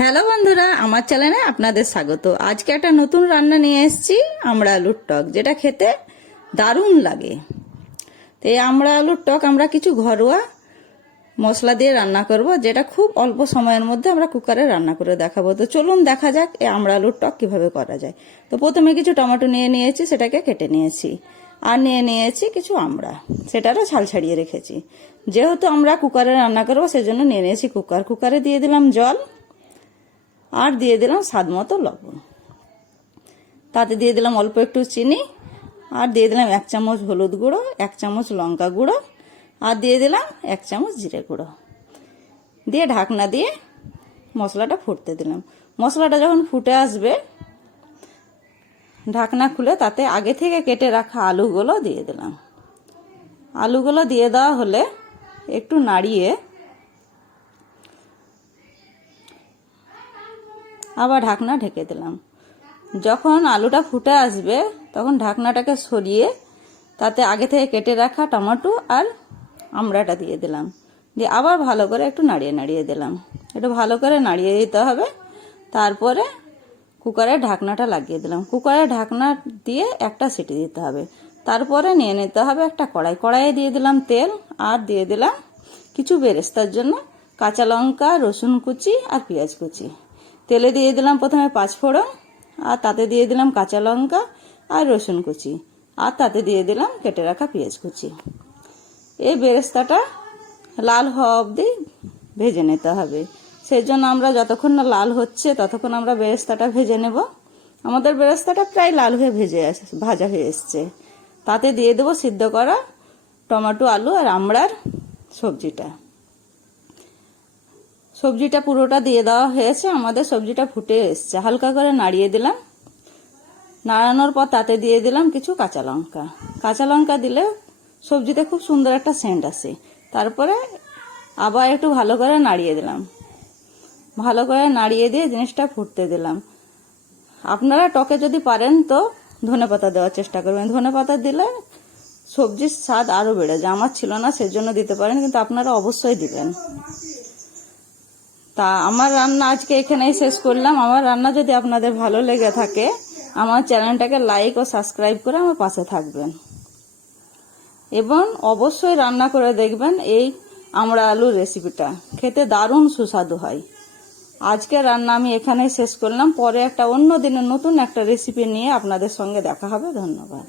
Hello বন্ধুরা, আমার চ্যানেলে আপনাদের স্বাগত। আজকে একটা নতুন রান্না নিয়ে এসেছি, আমরা আলুর টক, যেটা খেতে দারুণ লাগে। তো এই আমরা আলুর টক, আমরা কিছু ঘরোয়া মশলা দিয়ে রান্না করব, যেটা খুব অল্প সময়ের মধ্যে আমরা কুকারে রান্না করে দেখাবো। তো চলুন দেখা যাক এই আমরা আলুর টক কীভাবে করা যায়। তো প্রথমে কিছু টমেটো নিয়ে নিয়েছি, সেটাকে কেটে নিয়েছি। আর নিয়ে নিয়েছি কিছু আমড়া সেটারও ছাল ছাড়িয়ে রেখেছি। যেহেতু আমরা কুকারে রান্না করব, সেজন্য নিয়ে নিয়েছি কুকার। কুকারে দিয়ে দিলাম জল। আর দিয়ে দিলাম স্বাদ মতো লবণ। তাতে দিয়ে দিলাম অল্প একটু চিনি, আর দিয়ে দিলাম এক চামচ হলুদ গুঁড়ো, এক চামচ লঙ্কা গুঁড়ো, আর দিয়ে দিলাম এক চামচ জিরে গুঁড়ো। দিয়ে ঢাকনা দিয়ে মশলাটা ফুটতে দিলাম। মশলাটা যখন ফুটে আসবে, ঢাকনা খুলে তাতে আগে থেকে কেটে রাখা আলুগুলো দিয়ে দিলাম। আলুগুলো দিয়ে দেওয়া হলে একটু নাড়িয়ে আবার ঢাকনা ঢেকে দিলাম। যখন আলুটা ফুটে আসবে, তখন ঢাকনাটাকে সরিয়ে তাতে আগে থেকে কেটে রাখা টমাটো আর আমড়াটা দিয়ে দিলাম। দিয়ে আবার ভালো করে একটু নাড়িয়ে নাড়িয়ে দিলাম। একটু ভালো করে নাড়িয়ে দিতে হবে। তারপরে কুকারের ঢাকনাটা লাগিয়ে দিলাম। কুকারের ঢাকনা দিয়ে একটা সিটি দিতে হবে। তারপরে নিয়ে নিতে হবে একটা কড়াই। কড়াইয়ে দিয়ে দিলাম তেল আর দিয়ে দিলাম কিছু বেরেস্তার জন্য কাঁচা লঙ্কা, রসুন কুচি আর পেঁয়াজ কুচি। তেলে দিয়ে দিলাম প্রথমে পাঁচফোড়ন আর তাতে দিয়ে দিলাম কাঁচা লঙ্কা আর রসুন কুচি, আর তাতে দিয়ে দিলাম কেটে রাখা পেঁয়াজ কুচি। এই বেরেস্তাটা লাল হওয়া অবধি ভেজে নিতে হবে। সেই জন্য আমরা যতক্ষণ না লাল হচ্ছে, ততক্ষণ আমরা বেরেস্তাটা ভেজে নেব। আমাদের বেরেস্তাটা প্রায় লাল হয়ে ভেজে ভাজা হয়ে এসছে। তাতে দিয়ে দেবো সিদ্ধ করা টমেটো, আলু আর আমড়ার সবজিটা। সবজিটা পুরোটা দিয়ে দেওয়া হয়েছে, আমাদের সবজিটা ফুটে এসছে। হালকা করে নাড়িয়ে দিলাম। নাড়ানোর পর তাতে দিয়ে দিলাম কিছু কাঁচা লঙ্কা। কাঁচা লঙ্কা দিলে সবজিতে খুব সুন্দর একটা সেন্ট আসে। তারপরে আবার একটু ভালো করে নাড়িয়ে দিলাম। ভালো করে নাড়িয়ে দিয়ে জিনিসটা ফুটতে দিলাম। আপনারা টকে যদি পারেন তো ধনে পাতা দেওয়ার চেষ্টা করবেন। ধনে পাতা দিলে সবজির স্বাদ আরও বেড়ে যায়। আমার ছিল না, সেজন্য দিতে পারেন, কিন্তু আপনারা অবশ্যই দিবেন। তা আমার রান্না আজকে এখানেই শেষ করলাম। আমার রান্না যদি আপনাদের ভালো লেগে থাকে, আমার চ্যানেলটাকে লাইক ও সাবস্ক্রাইব করে আমার পাশে থাকবেন। এবং অবশ্যই রান্না করে দেখবেন এই আমরা আলুর রেসিপিটা খেতে দারুণ সুস্বাদু হয়। আজকে রান্না আমি এখানেই শেষ করলাম। পরে একটা অন্য দিনের নতুন একটা রেসিপি নিয়ে আপনাদের সঙ্গে দেখা হবে। ধন্যবাদ।